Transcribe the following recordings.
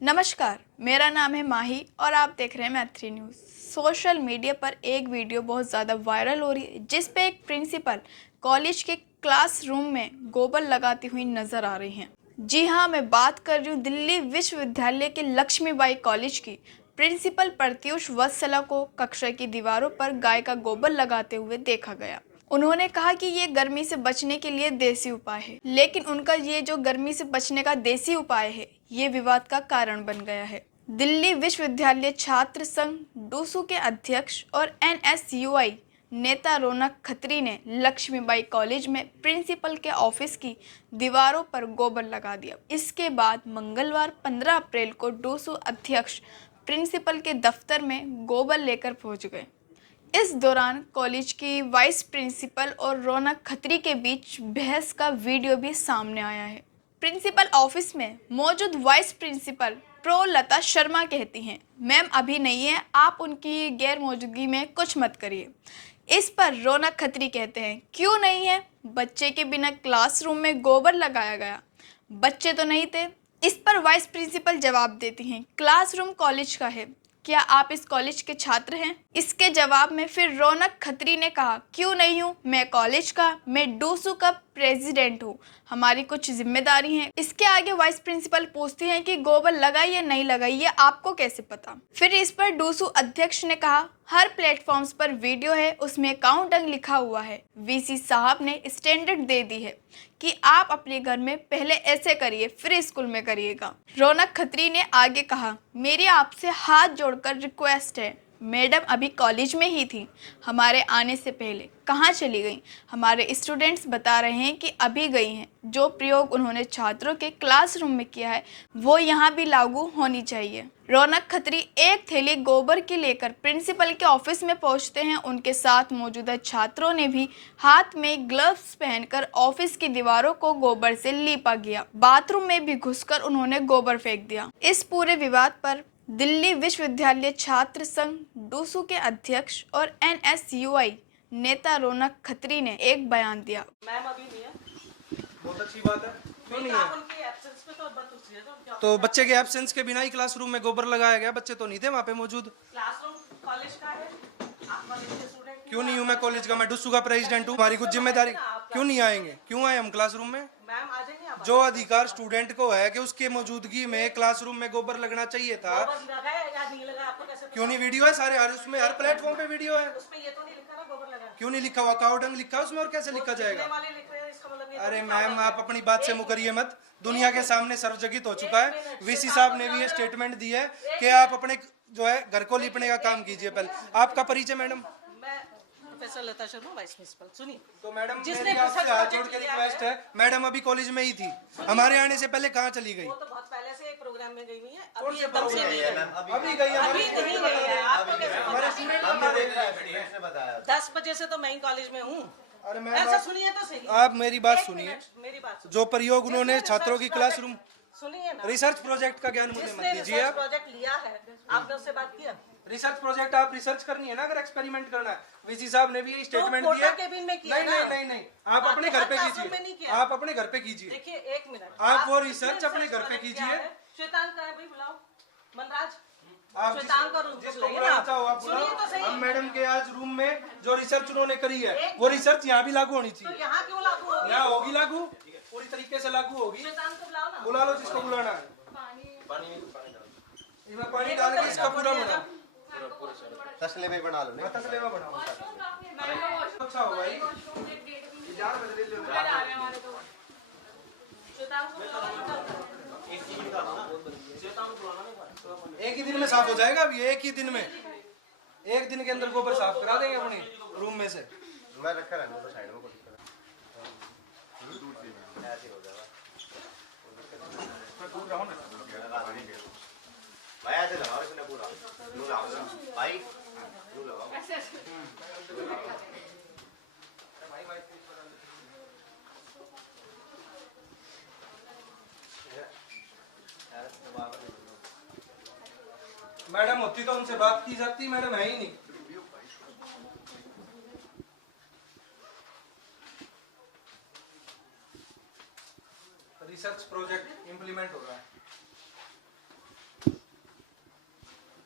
नमस्कार, मेरा नाम है माही और आप देख रहे हैं मैथिली न्यूज़। सोशल मीडिया पर एक वीडियो बहुत ज़्यादा वायरल हो रही है जिस पे एक प्रिंसिपल कॉलेज के क्लासरूम में गोबर लगाती हुई नजर आ रही हैं। जी हाँ, मैं बात कर रही हूँ दिल्ली विश्वविद्यालय के लक्ष्मीबाई कॉलेज की। प्रिंसिपल प्रत्यूष वत्सला को कक्षा की दीवारों पर गाय का गोबर लगाते हुए देखा गया। उन्होंने कहा कि ये गर्मी से बचने के लिए देसी उपाय है, लेकिन उनका ये जो गर्मी से बचने का देसी उपाय है ये विवाद का कारण बन गया है। दिल्ली विश्वविद्यालय छात्र संघ डूसू के अध्यक्ष और एनएसयूआई नेता रौनक खत्री ने लक्ष्मीबाई कॉलेज में प्रिंसिपल के ऑफिस की दीवारों पर गोबर लगा दिया। इसके बाद मंगलवार 15 अप्रैल को डूसू अध्यक्ष प्रिंसिपल के दफ्तर में गोबर लेकर पहुंच गए। इस दौरान कॉलेज की वाइस प्रिंसिपल और रौनक खत्री के बीच बहस का वीडियो भी सामने आया है। प्रिंसिपल ऑफिस में मौजूद वाइस प्रिंसिपल प्रो लता शर्मा कहती हैं, मैम अभी नहीं है, आप उनकी गैर मौजूदगी में कुछ मत करिए। इस पर रौनक खत्री कहते हैं, क्यों नहीं है, बच्चे के बिना क्लासरूम में गोबर लगाया गया, बच्चे तो नहीं थे। इस पर वाइस प्रिंसिपल जवाब देती हैं, क्लासरूम कॉलेज का है, क्या आप इस कॉलेज के छात्र हैं? इसके जवाब में फिर रौनक खत्री ने कहा, क्यों नहीं हूँ, मैं कॉलेज का, मैं डूसू का प्रेसिडेंट हूँ, हमारी कुछ जिम्मेदारी है। इसके आगे वाइस प्रिंसिपल पूछती हैं कि गोबर लगाई या नहीं लगाई, ये आपको कैसे पता? फिर इस पर डूसू अध्यक्ष ने कहा, हर प्लेटफॉर्म्स पर वीडियो है, उसमें अकाउंट अंक लिखा हुआ है। वीसी साहब ने स्टैंडर्ड दे दी है कि आप अपने घर में पहले ऐसे करिए फिर स्कूल में करिएगा। रौनक खत्री ने आगे कहा, मेरी आपसे हाथ जोड़कर रिक्वेस्ट है, मैडम अभी कॉलेज में ही थी, हमारे आने से पहले कहाँ चली गई? हमारे स्टूडेंट्स बता रहे हैं कि अभी गई हैं। जो प्रयोग उन्होंने छात्रों के क्लासरूम में किया है वो यहाँ भी लागू होनी चाहिए। रौनक खत्री एक थैली गोबर की लेकर प्रिंसिपल के ऑफिस में पहुंचते हैं। उनके साथ मौजूदा छात्रों ने भी हाथ में ग्लव्स पहनकर ऑफिस की दीवारों को गोबर से लीपा गया। बाथरूम में भी घुसकर उन्होंने गोबर फेंक दिया। इस पूरे विवाद पर दिल्ली विश्वविद्यालय छात्र संघ डूसू के अध्यक्ष और एनएसयूआई नेता रौनक खत्री ने एक बयान दिया। मैम अभी नहीं है। बहुत अच्छी बात है, क्यों नहीं है? उनकी एब्सेंस में तो बात उसी है, तो बच्चे के एब्सेंस के बिना ही क्लासरूम में गोबर लगाया गया, बच्चे तो नहीं थे वहाँ पे मौजूद। क्लासरूम कॉलेज का है, आप कॉलेज के स्टूडेंट क्यों नहीं हूँ मैं कॉलेज का? मैं डूसू का प्रेसिडेंट हूँ, हमारी कुछ जिम्मेदारी। क्यों नहीं आएंगे? क्यों आए हम क्लासरूम में? मैम आ जाएंगे आप। जो अधिकार स्टूडेंट को है कि उसके मौजूदगी में क्लासरूम में गोबर लगना चाहिए था। गोबर लगा है या नहीं लगा आपको कैसे पता? क्यों नहीं? वीडियो है सारे, हर उसमें हर प्लेटफॉर्म पे वीडियो है। उसमें ये तो नहीं लिखा ना गोबर लगा। क्यों नहीं लिखा हुआ? काउडंग लिखा है उसमें, और कैसे लिखा जाएगा? वाले लिख रहे हैं, इसका मतलब ये तो अरे नहीं मैम, काउडंग आप है। अपनी बात से मुकरिए मत। दुनिया के सामने सर्वजनित हो चुका है। वीसी साहब ने भी ये स्टेटमेंट दी है कि आप अपने जो है घर को लिपने का काम कीजिए। पहले आपका परिचय मैडम। मैं प्रोफेसर लता शर्मा, वाइस प्रिंसिपल। सुनिए, तो मैडम जिसने मेरी आपसे research हाथ जोड़ project के लिया रिक्वेस्ट है, है, मैडम अभी कॉलेज में ही थी, हमारे आने से पहले कहाँ चली गई? वो तो बहुत पहले से एक प्रोग्राम में गई हुई है, कौन अभी से एकदम से प्रोग्राम नहीं में? गई। अभी गई? अभी नहीं गई है, आपको कैसे पता? हमारे स्टूडेंट हम तो देख रहे हैं, स्टूडेंट्स ने बताया। 10 बजे से तो मैं ही कॉलेज में हूँ। अरे मैम, ऐसा सुनिए तो सही। आप मेरी बात एक सुनिए। मिनट, मेरी बात सुनिए। जो प्रयोग उन्होंने जिसने छात्रों की research क्लासरूम project- सुनिए ना, रिसर्च प्रोजेक्ट का ज्ञान मुझे मत जिसने दीजिए। रिसर्च आप प्रोजेक्ट लिया है, आपने उससे बात किया? रिसर्च प्रोजेक्ट आप रिसर्च करनी है ना, अगर एक्सपेरिमेंट करना है। वीसी साहब ने भी ये स्टेटमेंट तो दिया। कोटा केबिन में किया नहीं ना। नहीं नहीं नहीं, आप बाकी अपने घर हर पे क्लासरूम में नहीं कीजिए, किया। आप अपने घर पे कीजिए। देखिए एक मिनट, आप वो किसने रिसर्च अपने घर पे project कीजिए। किया है? श्वेतांग का है भाई, बुलाओ। मनराज, आप श्वेतांग का रूम जिसको बुलाइए ना बुलाना आप। चाहो आप सुनिए तो बुलाओ। सही। हम मैडम के आज रूम में जो रिसर्च उन्होंने करी है वो रिसर्च यहाँ भी लागू होनी तो चाहिए। यहाँ क्यों लागू होगी? यहाँ होगी लागू, पूरी तरीके से लागू होगी। श्वेतांग को बुलाओ ना। बुला लो जिसको बुलाना है। इसमें पानी डाल के इसका पूरा बनाओ, तसले में बना लो नहीं? तसलेवा बनाओ। अच्छा हो भाई, जार बदले लो। श्वेतांग को बुलाओ ना। एक ही दिन में साफ हो जाएगा। अभी एक ही दिन में, एक दिन के अंदर गोबर साफ करा देंगे अपने रूम में से। मैं रखा रहने दो साइड में, कोई दिक्कत नहीं। ऐसे हो जाएगा भाई, ऐसे लगाओ इसने पूरा। यूं लगाओ ना भाई, यूं लगाओ। मैडम होती तो उनसे बात की जाती, मैडम है ही नहीं। रिसर्च प्रोजेक्ट इंप्लीमेंट हो रहा है।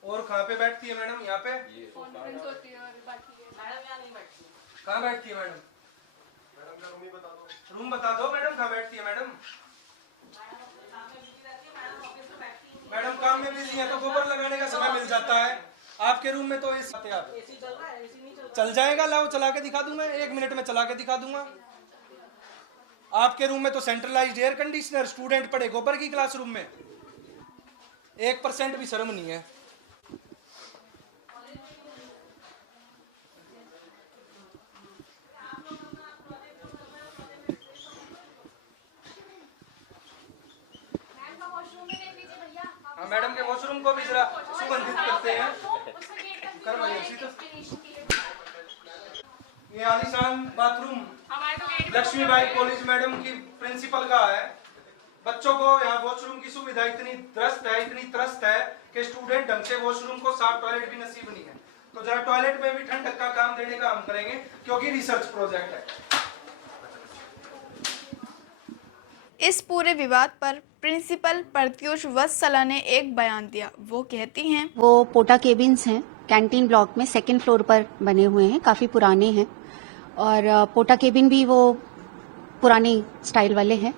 और कहाँ पे बैठती है मैडम? यहाँ पे? मैडम यहाँ नहीं बैठती। कहाँ बैठती है मैडम? मैडम का रूम ही बता दो। रूम बता दो मैडम, कहाँ बैठती है मैडम? मैडम काम में बिजी है तो गोबर लगाने का समय मिल जाता है। आपके रूम में तो इस आप एसी चल रहा है, एसी नहीं चल रहा। चल जाएगा, लाओ चला के दिखा दूं मैं, 1 मिनट में चला के दिखा दूंगा। आपके रूम में तो सेंट्रलाइज्ड एयर कंडीशनर, स्टूडेंट पढ़े गोबर की क्लासरूम में, 1% भी शर्म नहीं है। हाँ मैडम के वॉशरूम को भी जरा सुगंधित करते हैं। करवाइए सीधा। ये आलीशान बाथरूम लक्ष्मीबाई कॉलेज मैडम की प्रिंसिपल का है। बच्चों को यहाँ वॉशरूम की सुविधा इतनी त्रस्त है कि स्टूडेंट ढंग से वॉशरूम को साफ टॉयलेट भी नसीब नहीं है। तो जरा टॉयलेट में भी ठंडक का काम देने का हम करेंगे क्योंकि रिसर्च प्रोजेक्ट है। इस पूरे विवाद पर प्रिंसिपल प्रत्युष वत्सला ने एक बयान दिया। वो कहती हैं, वो पोटा केबिन्स हैं, कैंटीन ब्लॉक में 2nd फ्लोर पर बने हुए हैं, काफ़ी पुराने हैं और पोटा केबिन भी वो पुराने स्टाइल वाले हैं।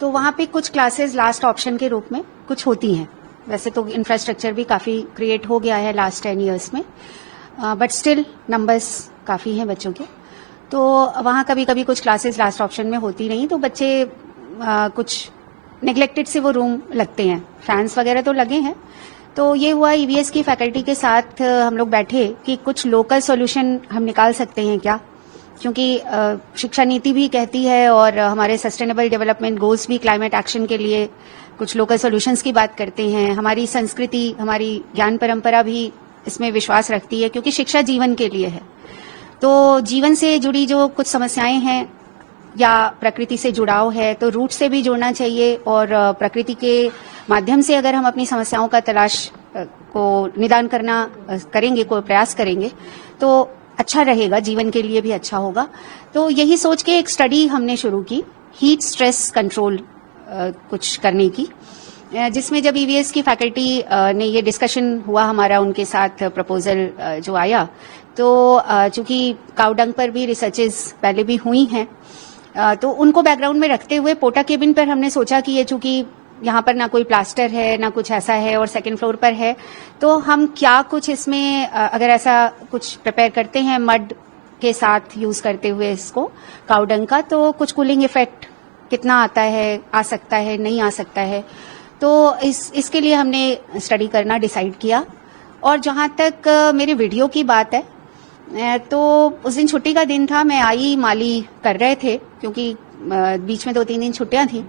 तो वहाँ पे कुछ क्लासेस लास्ट ऑप्शन के रूप में कुछ होती हैं। वैसे तो इंफ्रास्ट्रक्चर भी काफ़ी क्रिएट हो गया है लास्ट 10 ईयर्स में, बट स्टिल नंबर्स काफ़ी हैं बच्चों के। तो वहाँ कभी कभी कुछ क्लासेस लास्ट ऑप्शन में होती नहीं, तो बच्चे कुछ नेग्लेक्टेड से वो रूम लगते हैं। फैंस वगैरह तो लगे हैं। तो ये हुआ ईवीएस की फैकल्टी के साथ हम लोग बैठे कि कुछ लोकल सॉल्यूशन हम निकाल सकते हैं क्या, क्योंकि शिक्षा नीति भी कहती है और हमारे सस्टेनेबल डेवलपमेंट गोल्स भी क्लाइमेट एक्शन के लिए कुछ लोकल सॉल्यूशंस की बात करते हैं। हमारी संस्कृति, हमारी ज्ञान परंपरा भी इसमें विश्वास रखती है, क्योंकि शिक्षा जीवन के लिए है। तो जीवन से जुड़ी जो कुछ समस्याएं हैं या प्रकृति से जुड़ाव है, तो रूट से भी जुड़ना चाहिए और प्रकृति के माध्यम से अगर हम अपनी समस्याओं का तलाश को निदान करेंगे, कोई प्रयास करेंगे तो अच्छा रहेगा, जीवन के लिए भी अच्छा होगा। तो यही सोच के एक स्टडी हमने शुरू की, हीट स्ट्रेस कंट्रोल कुछ करने की, जिसमें जब ईवीएस की फैकल्टी ने ये डिस्कशन हुआ हमारा उनके साथ प्रपोजल जो आया, तो चूंकि काउडंग पर भी रिसर्चेस पहले भी हुई हैं, तो उनको बैकग्राउंड में रखते हुए पोटा केबिन पर हमने सोचा कि ये चूंकि यहाँ पर ना कोई प्लास्टर है ना कुछ ऐसा है और 2nd फ्लोर पर है, तो हम क्या कुछ इसमें अगर ऐसा कुछ प्रिपेयर करते हैं मड के साथ यूज करते हुए इसको काउडंग का, तो कुछ कूलिंग इफेक्ट कितना आता है, आ सकता है, नहीं आ सकता है। तो इसके लिए हमने स्टडी करना डिसाइड किया। और जहाँ तक मेरे वीडियो की बात है, तो उस दिन छुट्टी का दिन था, मैं आई, माली कर रहे थे क्योंकि बीच में 2-3 दिन छुट्टियां थी।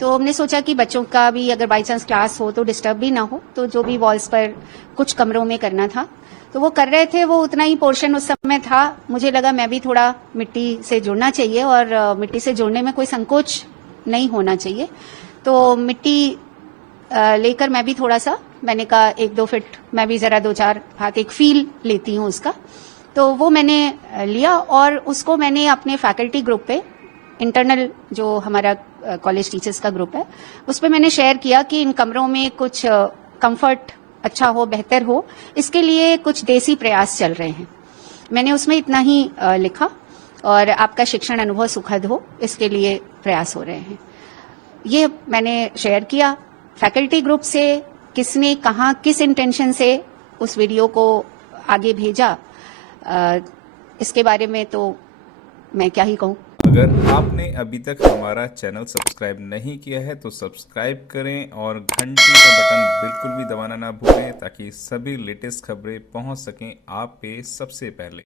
तो हमने सोचा कि बच्चों का भी अगर बाई चांस क्लास हो तो डिस्टर्ब भी ना हो, तो जो भी वॉल्स पर कुछ कमरों में करना था तो वो कर रहे थे। वो उतना ही पोर्शन उस समय था। मुझे लगा मैं भी थोड़ा मिट्टी से जुड़ना चाहिए और मिट्टी से जुड़ने में कोई संकोच नहीं होना चाहिए। तो मिट्टी लेकर मैं भी थोड़ा सा, मैंने कहा 1-2 फीट मैं भी जरा 2-4 हाथ एक फील लेती हूँ उसका। तो वो मैंने लिया और उसको मैंने अपने फैकल्टी ग्रुप पे, इंटरनल जो हमारा कॉलेज टीचर्स का ग्रुप है, उस पे मैंने शेयर किया कि इन कमरों में कुछ कंफर्ट अच्छा हो, बेहतर हो, इसके लिए कुछ देसी प्रयास चल रहे हैं। मैंने उसमें इतना ही लिखा, और आपका शिक्षण अनुभव सुखद हो, इसके लिए प्रयास हो रहे हैं। ये मैंने शेयर किया फैकल्टी ग्रुप से। किसने कहाँ किस इंटेंशन से उस वीडियो को आगे भेजा, इसके बारे में तो मैं क्या ही कहूँ। अगर आपने अभी तक हमारा चैनल सब्सक्राइब नहीं किया है तो सब्सक्राइब करें और घंटी का बटन बिल्कुल भी दबाना ना भूलें, ताकि सभी लेटेस्ट खबरें पहुंच सकें आप पे सबसे पहले।